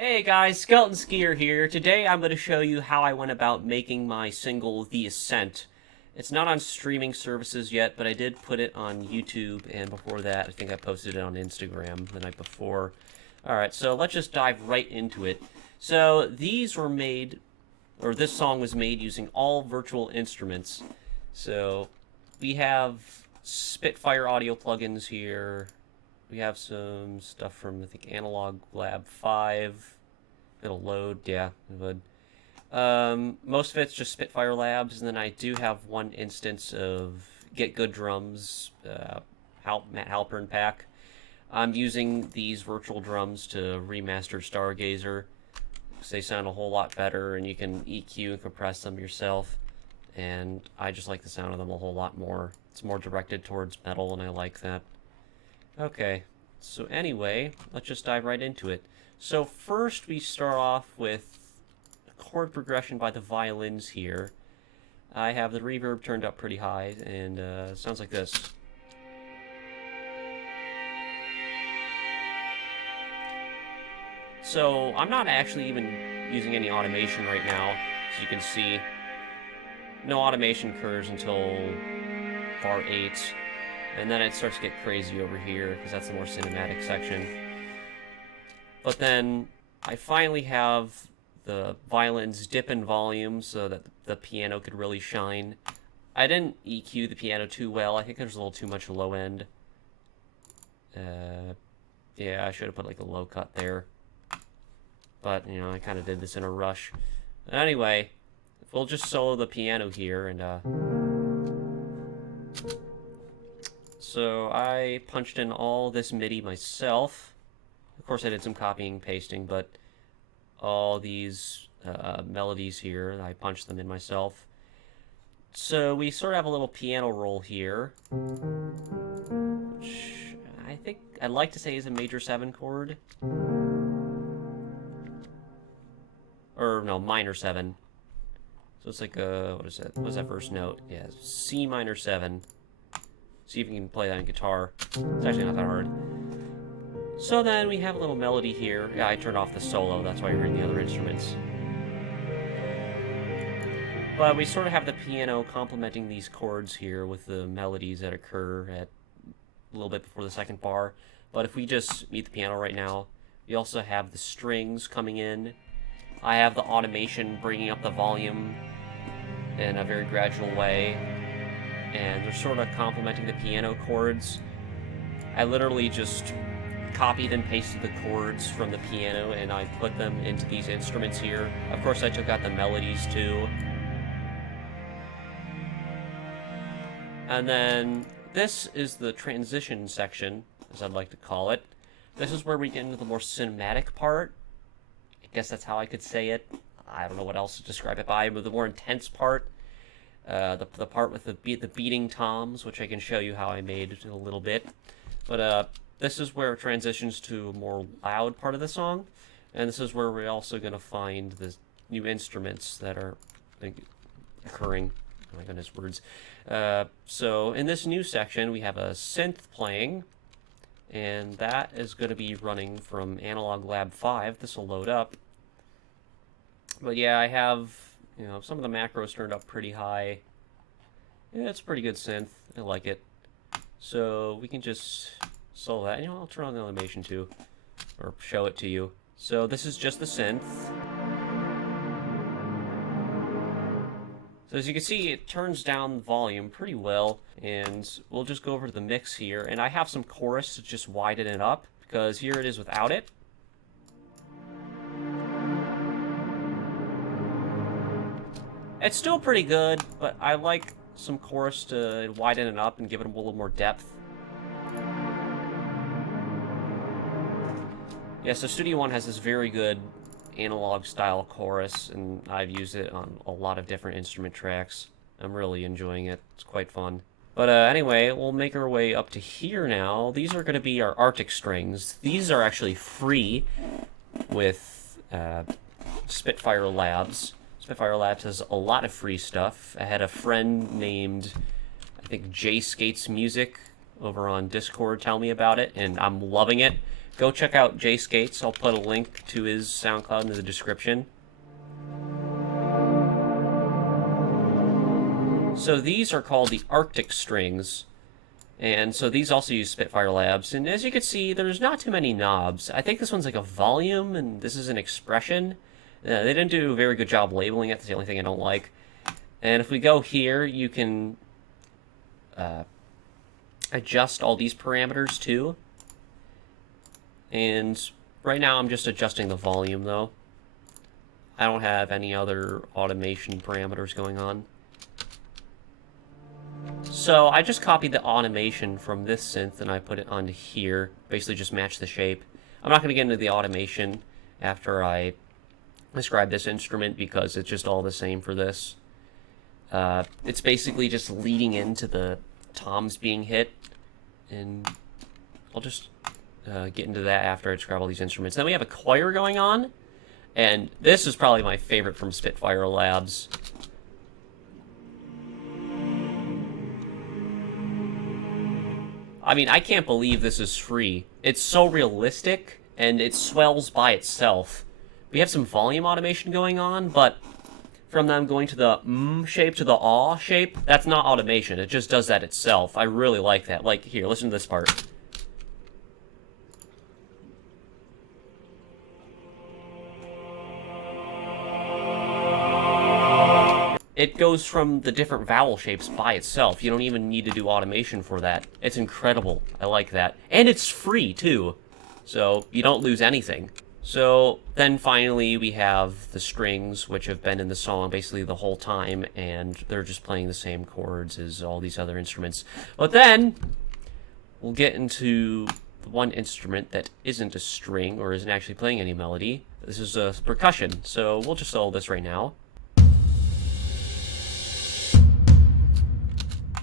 Hey guys, Skeleton Skier here. Today I'm going to show you how I went about making my single, The Ascent. It's not on streaming services yet, but I did put it on YouTube, and before that, I think I posted it on Instagram the night before. Alright, so let's just dive right into it. So, these were made, or this song was made using all virtual instruments. So, we have Spitfire audio plugins here. We have some stuff from, I think, Analog Lab 5. It'll load, yeah, it would. Most of it's just Spitfire Labs, and then I do have one instance of Get Good Drums, Matt Halpern pack. I'm using these virtual drums to remaster Stargazer, because they sound a whole lot better, and you can EQ and compress them yourself, and I just like the sound of them a whole lot more. It's more directed towards metal, and I like that. Okay, so anyway, let's just dive right into it. So first we start off with a chord progression by the Violins here. I have the reverb turned up pretty high, and it sounds like this. So I'm not actually even using any automation right now, as you can see. No automation occurs until bar 8. And then it starts to get crazy over here, because that's the more cinematic section. But then, I finally have the violins dip in volume so that the piano could really shine. I didn't EQ the piano too well. I think there's a little too much low end. Yeah, I should have put like a low cut there. But, you know, I kind of did this in a rush. Anyway, we'll just solo the piano here, and so I punched in all this MIDI myself. Of course I did some copying and pasting, but all these melodies here, I punched them in myself. So we sort of have a little piano roll here, which I think I'd like to say is a major 7 chord. Or no, minor 7. So it's like a, what is it? What's that first note? Yeah, C minor 7. See if you can play that on guitar. It's actually not that hard. So then we have a little melody here. Yeah, I turned off the solo, that's why you're hearing the other instruments. But we sort of have the piano complementing these chords here with the melodies that occur at a little bit before the second bar. But if we just mute the piano right now, we also have the strings coming in. I have the automation bringing up the volume in a very gradual way. And they're sort of complementing the piano chords. I literally just copied and pasted the chords from the piano and I put them into these instruments here. Of course I took out the melodies too. And then this is the transition section, as I'd like to call it. This is where we get into the more cinematic part. I guess that's how I could say it. I don't know what else to describe it by, but the more intense part. The part with the beating toms, which I can show you how I made in a little bit. But this is where it transitions to a more loud part of the song. And this is where we're also going to find the new instruments that are occurring. Oh my goodness, words. So in this new section, we have a synth playing. And that is going to be running from Analog Lab 5. This will load up. But yeah, I have, you know, some of the macros turned up pretty high. Yeah, it's a pretty good synth. I like it. So we can just solo that. You know, I'll turn on the animation too, or show it to you. So this is just the synth. So as you can see, it turns down the volume pretty well, and we'll just go over to the mix here. And I have some chorus to just widen it up, because here it is without it. It's still pretty good, but I like some chorus to widen it up and give it a little more depth. Yeah, so Studio One has this very good analog style chorus, and I've used it on a lot of different instrument tracks. I'm really enjoying it. It's quite fun. But anyway, we'll make our way up to here now. These are going to be our Arctic strings. These are actually free with Spitfire Labs. Spitfire Labs has a lot of free stuff. I had a friend named, I think, J Skates Music over on Discord tell me about it, and I'm loving it. Go check out Jay Skates. I'll put a link to his SoundCloud in the description. So these are called the Arctic strings, and so these also use Spitfire Labs, and as you can see, there's not too many knobs. I think this one's like a volume, and this is an expression. They didn't do a very good job labeling it. That's the only thing I don't like. And if we go here, you can adjust all these parameters too. And right now I'm just adjusting the volume though. I don't have any other automation parameters going on. So I just copied the automation from this synth and I put it onto here. Basically just match the shape. I'm not going to get into the automation after I describe this instrument because it's just all the same for this. It's basically just leading into the toms being hit, and I'll just get into that after I describe all these instruments. Then we have a choir going on, and this is probably my favorite from Spitfire Labs. I mean, I can't believe this is free. It's so realistic, and it swells by itself. We have some volume automation going on, but from them going to the shape to the aw shape, that's not automation. It just does that itself. I really like that. Like, here, listen to this part. It goes from the different vowel shapes by itself. You don't even need to do automation for that. It's incredible. I like that. And it's free, too. So, you don't lose anything. So, then finally we have the strings, which have been in the song basically the whole time, and they're just playing the same chords as all these other instruments. But then, we'll get into the one instrument that isn't a string, or isn't actually playing any melody. This is a percussion, so we'll just solo this right now.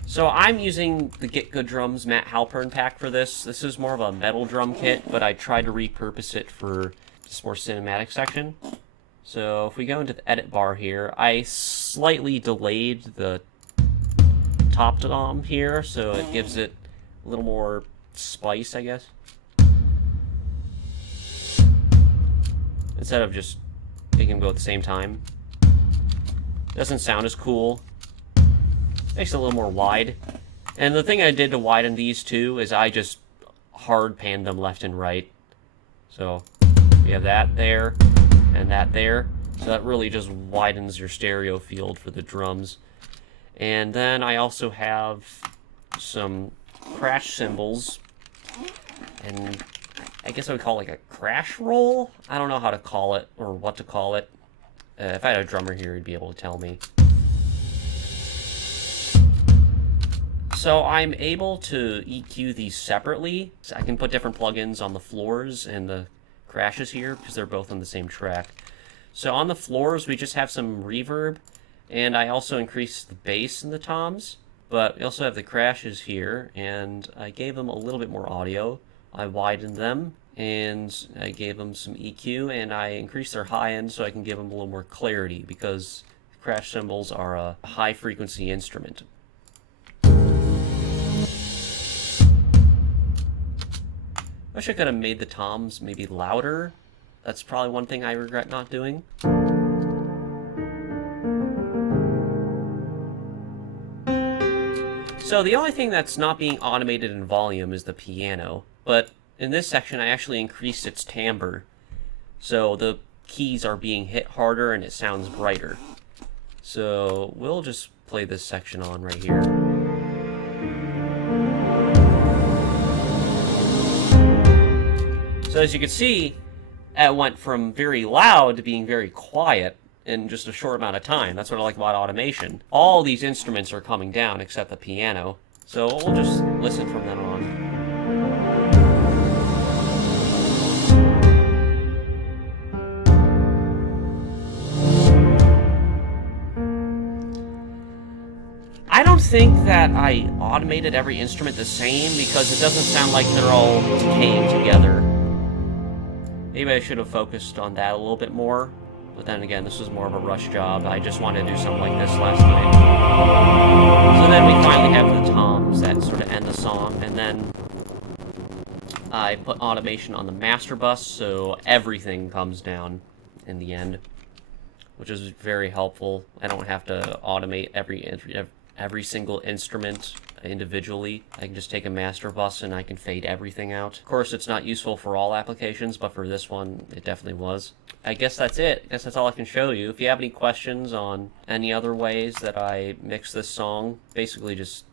So I'm using the Get Good Drums Matt Halpern pack for this. This is more of a metal drum kit, but I tried to repurpose it for this more cinematic section. So if we go into the edit bar here, I slightly delayed the top tom here, so it gives it a little more spice, I guess. Instead of just making them go at the same time. Doesn't sound as cool. Makes it a little more wide. And the thing I did to widen these two is I just hard panned them left and right. So we have that there and that there. So that really just widens your stereo field for the drums. And then I also have some crash cymbals. And I guess I would call it like a crash roll? I don't know how to call it or what to call it. If I had a drummer here, he'd be able to tell me. So I'm able to EQ these separately. So I can put different plugins on the floors and the crashes here because they're both on the same track. So on the floors, we just have some reverb, and I also increased the bass in the toms. But we also have the crashes here, and I gave them a little bit more audio. I widened them, and I gave them some EQ, and I increased their high end so I can give them a little more clarity because crash cymbals are a high frequency instrument. I wish I could have made the toms maybe louder. That's probably one thing I regret not doing. So the only thing that's not being automated in volume is the piano, but in this section I actually increased its timbre. So the keys are being hit harder and it sounds brighter. So we'll just play this section on right here. So as you can see, it went from very loud to being very quiet in just a short amount of time. That's what I like about automation. All these instruments are coming down except the piano. So we'll just listen from then on. I don't think that I automated every instrument the same because it doesn't sound like they're all decaying together. Maybe I should have focused on that a little bit more. But then again, this was more of a rush job. I just wanted to do something like this last night. So then we finally have the toms that sort of end the song, and then I put automation on the master bus, so everything comes down in the end, which is very helpful. I don't have to automate every single instrument individually. I can just take a master bus and I can fade everything out. Of course, it's not useful for all applications, but for this one, it definitely was. I guess that's it. I guess that's all I can show you. If you have any questions on any other ways that I mix this song, basically just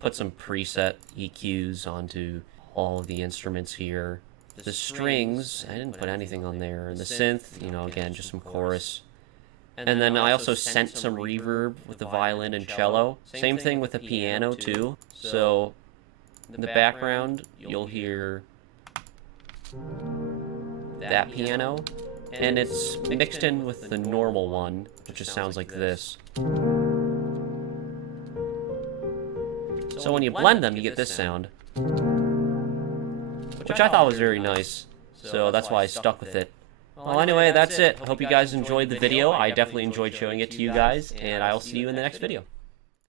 put some preset EQs onto all of the instruments here. The strings, I didn't put anything on there. And the synth, you know, again, just some chorus. And then I also sent some reverb with the violin and cello. Same thing with the piano, too. So, in the background, you'll hear that piano. And it's mixed in with the normal one, which just sounds like this. So when you blend them, you get this sound, which I thought was very nice, so that's why I stuck with it. Well, anyway, that's it. I hope you guys enjoyed the video. I definitely enjoyed showing it to you guys, and I'll see you in the next video.